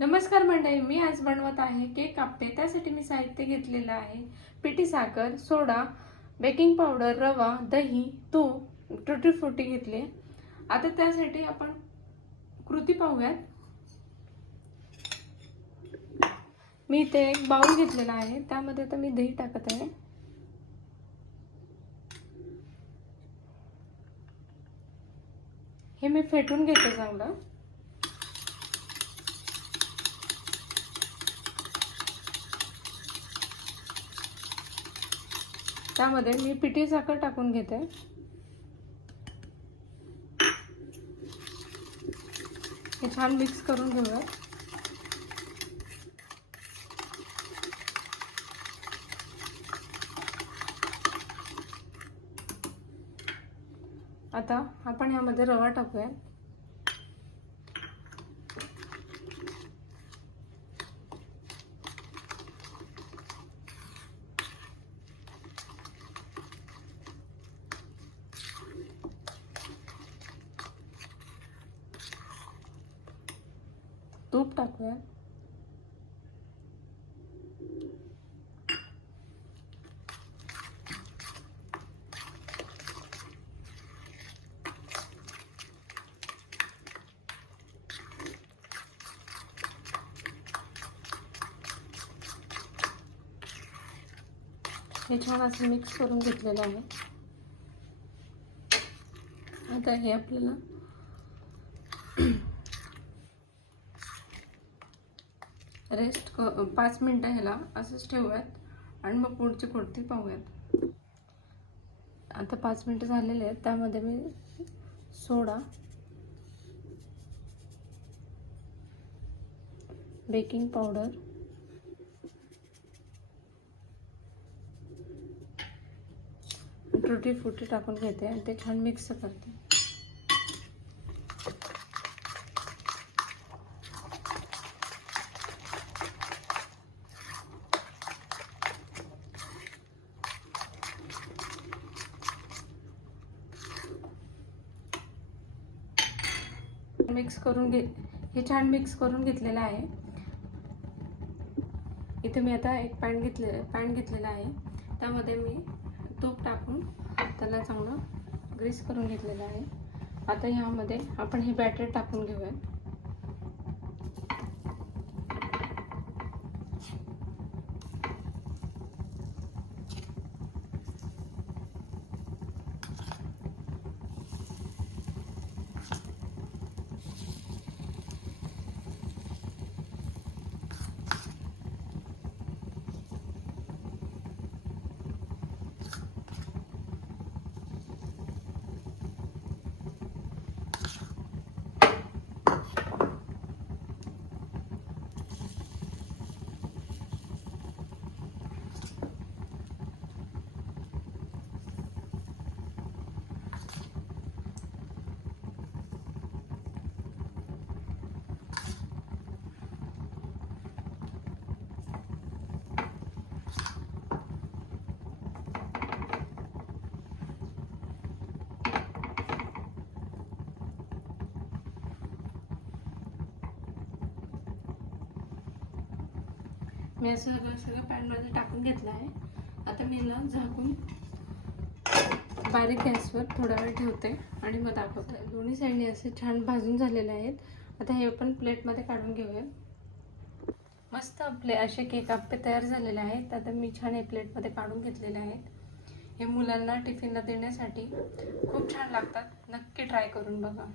नमस्कार मंडळी, मी आज बनवत आहे केक आप्पे। त्यासाठी मी साहित्य घेतलेलं आहे पिठी साखर, सोडा, बेकिंग पावडर, रवा, दही, तूप, टुटी फ्रुटी घेतले। आता त्यासाठी आपण कृती पाहूयात। मी इथे एक बाउल घेतलेला आहे, त्यामध्ये आता मी दही टाकत आहे। हे मी फेटून घेते चांगलं। त्यामध्ये मी पिठी साखर टाकून घेते। हे छान मिक्स करून घेऊया। आता आपण यामध्ये रवा टाकूया। तूप टाकूया। हे छान असं मिक्स करून घेतलेलं आहे। आता हे आपल्याला रेस्ट 5 मिनिटं ह्याला असंच ठेवूयात आणि मग पुढची कृती पाहूयात। आता 5 मिनिटं झालेले आहेत। त्यामध्ये मी सोडा, बेकिंग पावडर, टुटी फ्रुटी टाकून घेते आणि ते छान मिक्स करते। मिक्स करून हे छान मिक्स करून घेतलेलं आहे। इथे मी आता एक पॅन घेतलेला आहे। त्यामध्ये मी तूप टाकून त्याला चांगलं ग्रीस करून घेतलेलं आहे। आता यामध्ये आपण हे बॅटर टाकून घेऊया। मी असं सगळं पॅनमध्ये टाकून घेतलं आहे। आता मी याला झाकून बारीक गॅसवर थोडा वेळ ठेवते आणि मग दाखवते। दोन्ही साईडने असे छान भाजून झालेले आहेत। आता हे आपण प्लेटमध्ये काढून घेऊया। मस्त आपले असे केक आप्पे तयार झालेले आहेत। आता मी छान हे प्लेटमध्ये काढून घेतलेले आहेत। हे मुलांना टिफिनला देण्यासाठी खूप छान लागतात। नक्की ट्राय करून बघा।